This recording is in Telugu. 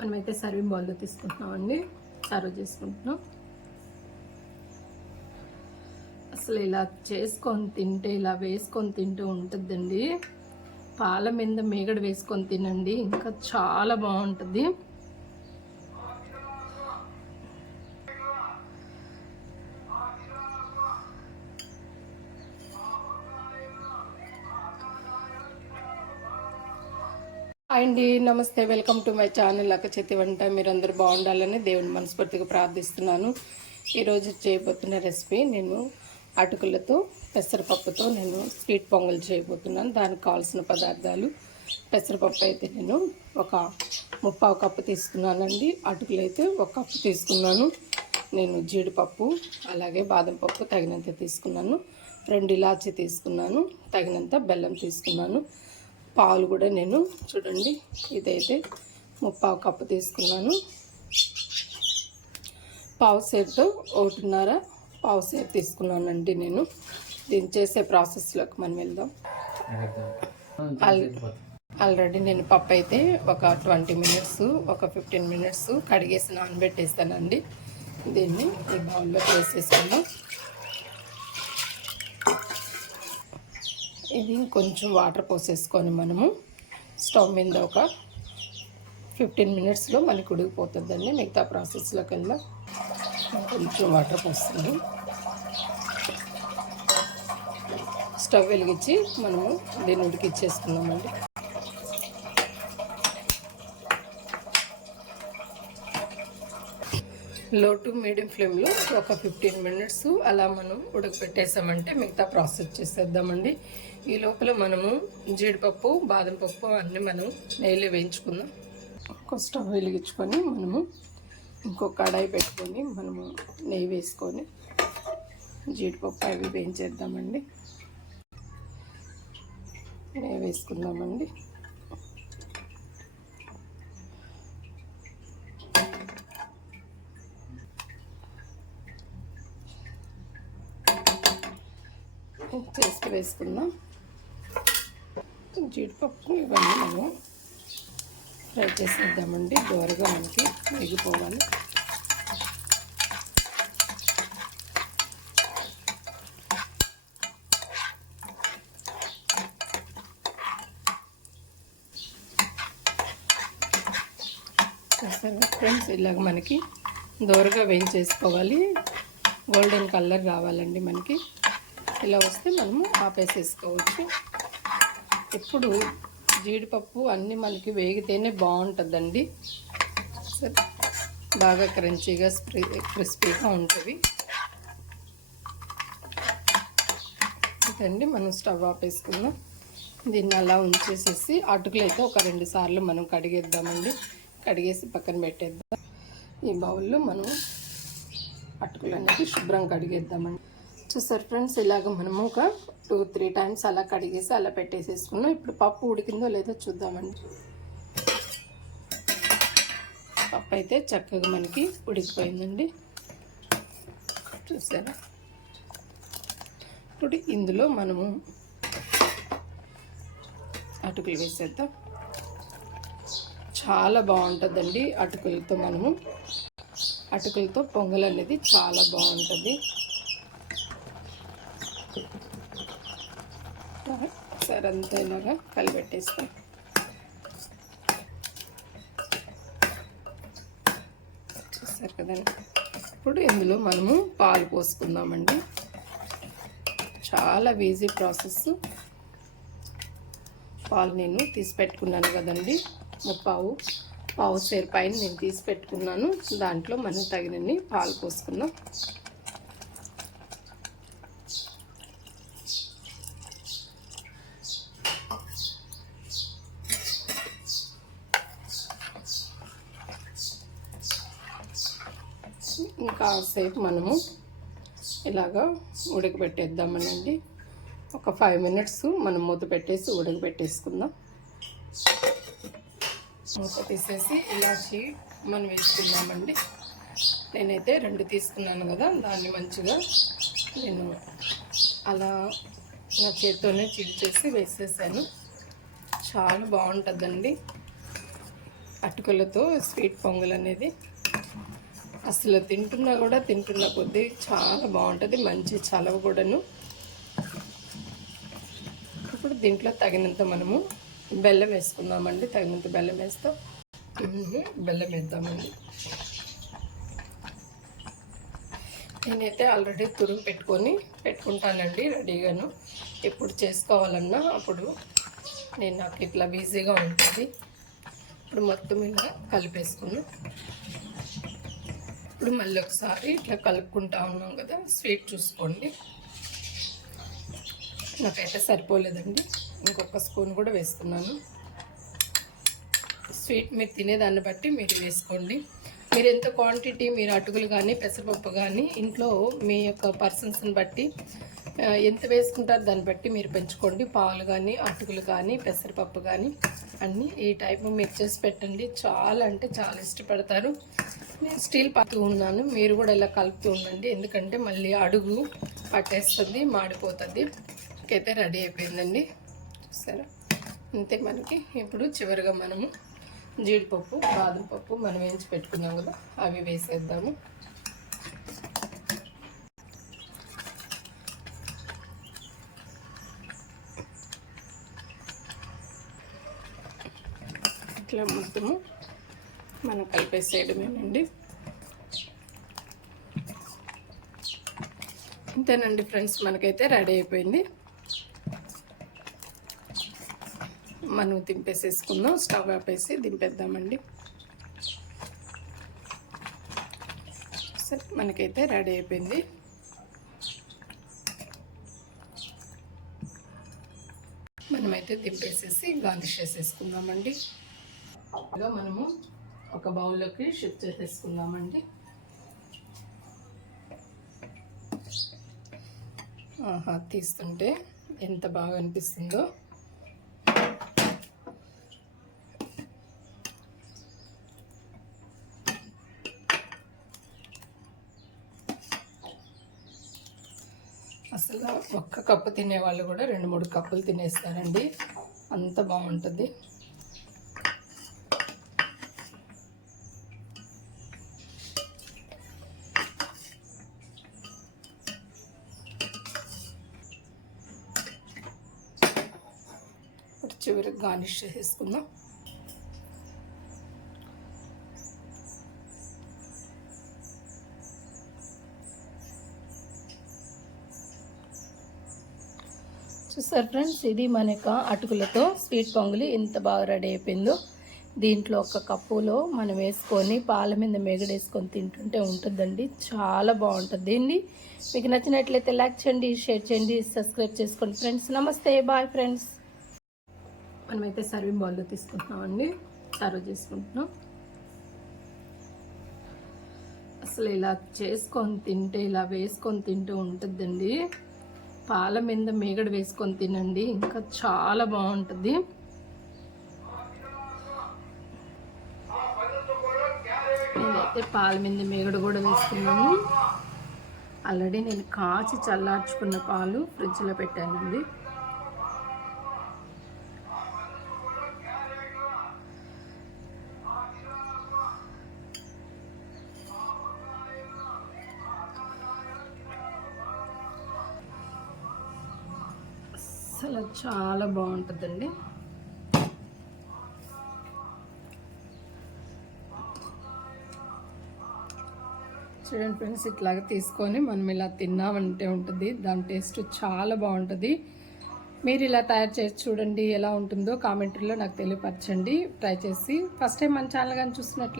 మనమైతే సర్వింగ్ బౌల్లో తీసుకుంటున్నామండి, సర్వ్ చేసుకుంటున్నాం. అసలు ఇలా చేసుకొని తింటే, ఇలా వేసుకొని తింటూ ఉంటుందండి. పాల మీద మేగడ వేసుకొని తినండి, ఇంకా చాలా బాగుంటుంది. అండి నమస్తే, వెల్కమ్ టు మై ఛానల్ అక్క చేతి వంట. మీరందరూ బాగుండాలని దేవుని మనస్ఫూర్తిగా ప్రార్థిస్తున్నాను. ఈరోజు చేయబోతున్న రెసిపీ నేను అటుకులతో పెసరపప్పుతో నేను స్వీట్ పొంగల్ చేయబోతున్నాను. దానికి కావాల్సిన పదార్థాలు: పెసరపప్పు అయితే నేను ఒక 3/4 కప్పు తీసుకున్నానండి. అటుకులు అయితే 1 కప్పు తీసుకున్నాను. నేను జీడిపప్పు అలాగే బాదం పప్పు తగినంత తీసుకున్నాను. 2 ఇలాచీ తీసుకున్నాను. తగినంత బెల్లం తీసుకున్నాను. పాలు కూడా నేను చూడండి, ఇదైతే 3/4 కప్పు తీసుకున్నాను. పావు సేరుతో 1.5 పావు సేరు తీసుకున్నానండి. నేను దీన్ని చేసే ప్రాసెస్లోకి మనం వెళ్దాం. ఆల్రెడీ నేను పప్పు అయితే ఒక 20 మినిట్స్, ఒక 15 మినిట్స్ కడిగేసి నానబెట్టేస్తానండి. దీన్ని ఈ బౌల్లో వేసేసుకుందాం. ఇది కొంచెం వాటర్ పోసేసుకొని మనము స్టవ్ మీద ఒక 15 మినిట్స్లో మనకి ఉడికిపోతుందండి. మిగతా ప్రాసెస్లోకి వెళ్దాం. కొంచెం వాటర్ పోస్తుంది. స్టవ్ వెలిగించి మనము దీన్ని ఉడికిచ్చేసుకుందామండి. లో టు మీడియం ఫ్లేమ్లో ఒక 15 మినిట్స్ అలా మనం ఉడకపెట్టేసామంటే మిగతా ప్రాసెస్ చేసేద్దామండి. ఈ లోపల మనము జీడిపప్పు బాదం పప్పు అన్నీ మనం నెయ్యిలో వేయించుకుందాం. ఒక స్టవ్ వెలిగించుకొని మనము ఇంకొక కడాయి పెట్టుకొని మనము నెయ్యి వేసుకొని జీడిపప్పు అవి వేయించేద్దామండి. నెయ్యి వేసుకుందామండి. చేసి వేసుకుందాం. జీడిపప్పు ఇవన్నీ మనం ఫ్రై చేసేద్దామండి. దోరగా మనకి వేగిపోవాలి. ఫ్రెండ్స్, ఇలాగ మనకి దోరగా వేయించేసుకోవాలి. గోల్డెన్ కలర్ రావాలండి. మనకి ఇలా వస్తే మనము ఆపేసేసుకోవచ్చు. ఇప్పుడు జీడిపప్పు అన్నీ మనకి వేగితేనే బాగుంటుందండి. బాగా క్రంచీగా క్రిస్పీగా ఉంటుంది. ఇదండి, మనం స్టవ్ ఆపేసుకుందాం. దీన్ని అలా ఉంచేసేసి అటుకులు అయితే ఒక 2 సార్లు మనం కడిగేద్దామండి. కడిగేసి పక్కన పెట్టేద్దాం. ఈ బౌల్లో మనం అటుకులు అనేది శుభ్రం కడిగేద్దామండి. చూసారు ఫ్రెండ్స్, ఇలాగ మనము ఒక 2-3 టైమ్స్ అలా కడిగేసి అలా పెట్టేసేసుకున్నాం. ఇప్పుడు పప్పు ఉడికిందో లేదో చూద్దామండి. పప్పు అయితే చక్కగా మనకి ఉడికిపోయిందండి. చూసారా? ఇప్పుడు ఇందులో మనము అటుకులు వేసేద్దాం. చాలా బాగుంటుందండి అటుకులతో పొంగల్ అనేది చాలా బాగుంటుంది. సరే, అంతా ఇలాగా కలిపెట్టేస్తాం. చూసారు కదండి. ఇప్పుడు ఇందులో మనము పాలు పోసుకుందామండి. చాలా ఈజీ ప్రాసెస్. పాలు నేను తీసి పెట్టుకున్నాను కదండి, 3/4 పావు సేరు పైన నేను తీసి పెట్టుకున్నాను. దాంట్లో మనం తగినన్ని పాలు పోసుకుందాం. ఇంకాసేపు మనము ఇలాగా ఉడకబెట్టేద్దామనండి. ఒక 5 మినిట్స్ మనం మూత పెట్టేసి ఉడకబెట్టేసుకుందాం. మూత తీసేసి ఇలాచి మనం వేసుకుందామండి. నేనైతే 2 తీసుకున్నాను కదా, దాన్ని మంచిగా నేను అలా నా చేత్తోనే చిల్ చేసి వేసేసాను. చాలా బాగుంటుందండి. అటుకులతో స్వీట్ పొంగల్ అనేది అసలు తింటున్నా కొద్దీ చాలా బాగుంటుంది, మంచి చలవ కూడాను. ఇప్పుడు దీంట్లో తగినంత మనము బెల్లం వేసుకుందామండి. తగినంత బెల్లం వేస్తాం. బెల్లం వేద్దామండి. నేనైతే ఆల్రెడీ తురుము పెట్టుకుంటానండి రెడీగాను. ఎప్పుడు చేసుకోవాలన్నా అప్పుడు నాకు ఇట్లా ఈజీగా ఉంటుంది. ఇప్పుడు మొత్తం ఇలా కలిపేసుకున్నాం. ఇప్పుడు మళ్ళీ ఒకసారి ఇట్లా కలుపుకుంటా ఉన్నాం కదా. స్వీట్ చూసుకోండి, నాకైతే సరిపోలేదండి, ఇంకొక స్పూన్ కూడా వేస్తున్నాను. స్వీట్ మీరు తినేదాన్ని బట్టి మీరు వేసుకోండి. మీరు ఎంత క్వాంటిటీ, మీరు అటుకులు కానీ పెసరపప్పు కానీ ఇంట్లో మీ యొక్క పర్సన్స్ని బట్టి ఎంత వేసుకుంటారో దాన్ని బట్టి మీరు పెంచుకోండి. పాలు కానీ అటుకులు కానీ పెసరపప్పు కానీ అన్నీ ఈ టైప్ మీరు చేసి పెట్టండి. చాలా అంటే చాలా ఇష్టపడతారు. నేను స్టీల్ పడుతూ ఉన్నాను, మీరు కూడా ఇలా కలుపుతూ ఉండండి, ఎందుకంటే మళ్ళీ అడుగు పట్టేస్తుంది, మాడిపోతుంది. అయితే రెడీ అయిపోయిందండి, చూసారా? అంతే. మనకి ఇప్పుడు చివరిగా మనము జీడిపప్పు, బాదం పప్పు మనం వేయించి పెట్టుకున్నాం కదా, అవి వేసేద్దాము. ఇట్లా మొత్తము మనం కలిపేసేయడమేనండి. అంతేనండి ఫ్రెండ్స్, మనకైతే రెడీ అయిపోయింది. మనం దింపేసేసుకుందాం. స్టవ్ ఆపేసి దింపేద్దామండి. సరే, మనకైతే రెడీ అయిపోయింది. మనమైతే దింపేసేసి గార్నిష్ చేసేసుకుందామండి. ఇలా మనము ఒక బౌల్లోకి షిఫ్ట్ చేసేసుకుందామండి. ఆహా, తీస్తుంటే ఎంత బాగా అనిపిస్తుందో. అసలు ఒక్క కప్పు తినేవాళ్ళు కూడా 2-3 కప్పులు తినేస్తారండి, అంత బాగుంటుంది. చివరికి గార్నిష్ చేసేసుకుందాం. చూసారు ఫ్రెండ్స్, ఇది మన యొక్క అటుకులతో స్వీట్ పొంగలి ఎంత బాగా రెడీ అయిపోయిందో. దీంట్లో ఒక కప్పులో మనం వేసుకొని పాల మీద మేగడేసుకొని తింటుంటే ఉంటుందండి, చాలా బాగుంటుంది. దీన్ని మీకు నచ్చినట్లయితే లైక్ చేయండి, షేర్ చేయండి, సబ్స్క్రైబ్ చేసుకోండి ఫ్రెండ్స్. నమస్తే, బాయ్ ఫ్రెండ్స్. మనమైతే సర్వింగ్ బౌల్లో తీసుకుంటున్నామండి, సర్వ్ చేసుకుంటున్నాం. అసలు ఇలా చేసుకొని తింటే, ఇలా వేసుకొని తింటూ ఉంటుందండి. పాల మీద మేగడ వేసుకొని తినండి, ఇంకా చాలా బాగుంటుంది. నేనైతే పాల మీద మేగడ కూడా వేసుకున్నాను. ఆల్రెడీ నేను కాచి చల్లార్చుకున్న పాలు ఫ్రిడ్జ్లో పెట్టానండి. అసలు చాలా బాగుంటుందండి. చూడండి ఫ్రెండ్స్, ఇట్లాగా తీసుకొని మనం ఇలా తిన్నామంటే ఉంటుంది, దాని టేస్ట్ చాలా బాగుంటుంది. మీరు ఇలా తయారు చేసి చూడండి, ఎలా ఉంటుందో కామెంట్లో నాకు తెలియపరచండి. ట్రై చేసి ఫస్ట్ టైం మన ఛానల్ కానీ చూస్తున్నట్లయితే